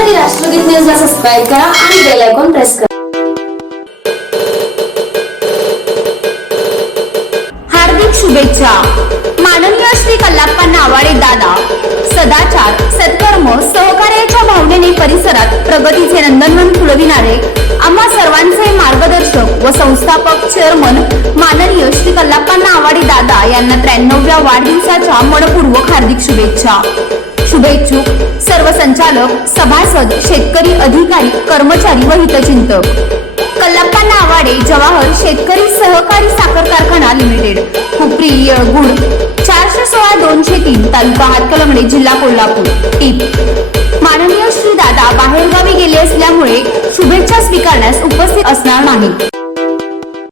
अपडेटसाठी राष्ट्रगीत न्यूजला सबस्क्राईब करा आणि बेल आयकॉन प्रेस करा हार्दिक शुभेच्छा. माननीय श्री कल्लाप्पा नावाडे दादा. सदाचार सत्कर्म सहकार्याच्या भावनेने परिसरात प्रगतीचे नंदनवन फुलविणारे. आम्हा सर्वांचे मार्गदर्शक व संस्थापक चेअरमन माननीय श्री कल्लाप्पा नावाडे दादा यांना त्र्याण्णव्या वाढदिवसाच्या मनपूर्वक हार्दिक शुभेच्छा. शुभेच्छुक. सरसंचालक संचालक सभासद शेतकरी अधिकारी कर्मचारी व हितचिंतक. कल्लप्पा नावाडे जवाहर शेतकरी सहकारी साखर कारखाना लिमिटेड. हुपरी येळगुड चारशे सोळा दोनशे तीन तालुका हातकलंगडे जिल्हा कोल्हापूर. टीप. माननीय श्री दादा बाहेरगावी गेले असल्यामुळे शुभेच्छा स्वीकारण्यास उपस्थित असणार नाही.